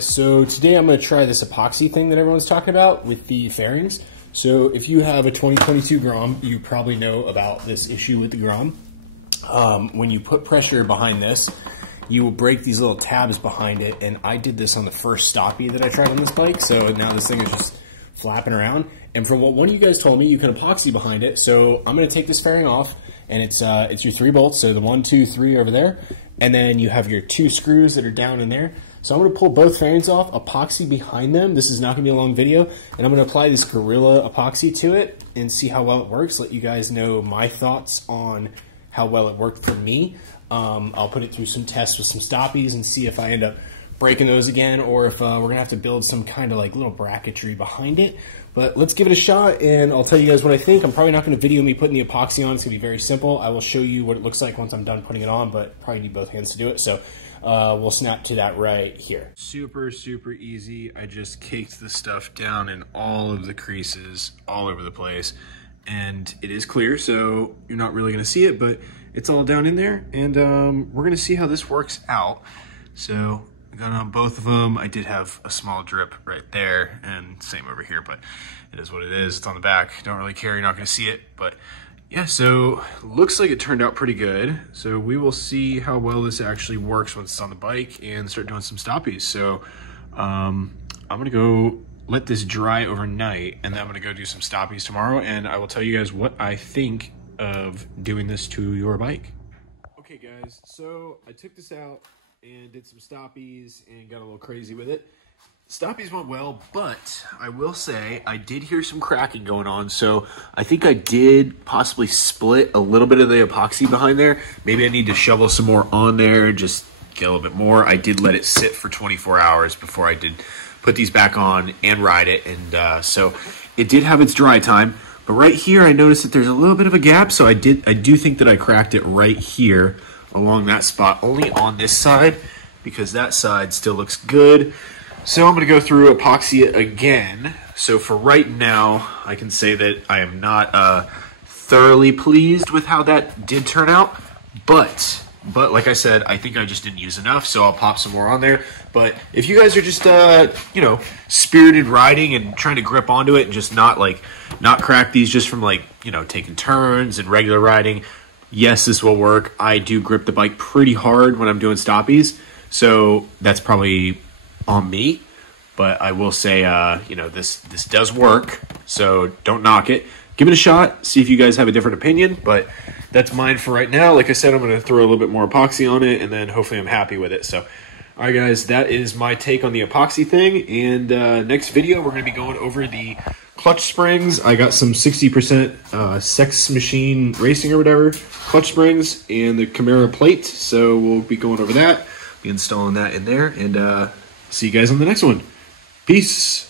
guys, so today I'm going to try this epoxy thing that everyone's talking about with the fairings. So if you have a 2022 Grom, you probably know about this issue with the Grom. When you put pressure behind this, you will break these little tabs behind it, and I did this on the first stoppie that I tried on this bike, so now this thing is just flapping around. And from what one of you guys told me, you can epoxy behind it, so I'm going to take this fairing off, and it's your 3 bolts, so the 1, 2, 3 over there, and then you have your 2 screws that are down in there. So I'm going to pull both fairings off, epoxy behind them. This is not going to be a long video, and I'm going to apply this Gorilla epoxy to it and see how well it works, let you guys know my thoughts on how well it worked for me. I'll put it through some tests with some stoppies and see if I end up breaking those again, or if we're going to have to build some kind of like little bracketry behind it. But let's give it a shot, and I'll tell you guys what I think. I'm probably not going to video me putting the epoxy on. It's going to be very simple. I will show you what it looks like once I'm done putting it on, but probably need both hands to do it. So we'll snap to that right here. Super, super easy. I just caked the stuff down in all of the creases all over the place. And it is clear, so you're not really going to see it, but it's all down in there. And we're going to see how this works out. So I got it on both of them. I did have a small drip right there, and same over here, but it is what it is. It's on the back. Don't really care. You're not going to see it, but yeah, so looks like it turned out pretty good. So we will see how well this actually works once it's on the bike and start doing some stoppies. So I'm going to go let this dry overnight, and then I'm going to go do some stoppies tomorrow, and I will tell you guys what I think of doing this to your bike. Okay guys, so I took this out and did some stoppies and got a little crazy with it. Stoppies went well, but I will say I did hear some cracking going on, so I think I did possibly split a little bit of the epoxy behind there. Maybe I need to shovel some more on there, just get a little bit more. I did let it sit for 24 hours before I did put these back on and ride it, and so it did have its dry time. But right here, I noticed that there's a little bit of a gap, so I do think that I cracked it right here along that spot, only on this side, because that side still looks good. So I'm going to go through epoxy it again. So for right now, I can say that I am not thoroughly pleased with how that did turn out, but like I said, I think I just didn't use enough, so I'll pop some more on there. But if you guys are just, you know, spirited riding and trying to grip onto it and just not crack these just from like, you know, taking turns and regular riding, yes, this will work. I do grip the bike pretty hard when I'm doing stoppies, so that's probably on me. But I will say, you know, this does work, so don't knock it. Give it a shot, see if you guys have a different opinion, but that's mine for right now. Like I said, I'm going to throw a little bit more epoxy on it, and then hopefully I'm happy with it. So, all right, guys, that is my take on the epoxy thing. And next video, we're going to be going over the clutch springs. I got some 60% Sex Machine Racing or whatever clutch springs and the Camaro plate. So we'll be going over that, be installing that in there, and see you guys on the next one. Peace.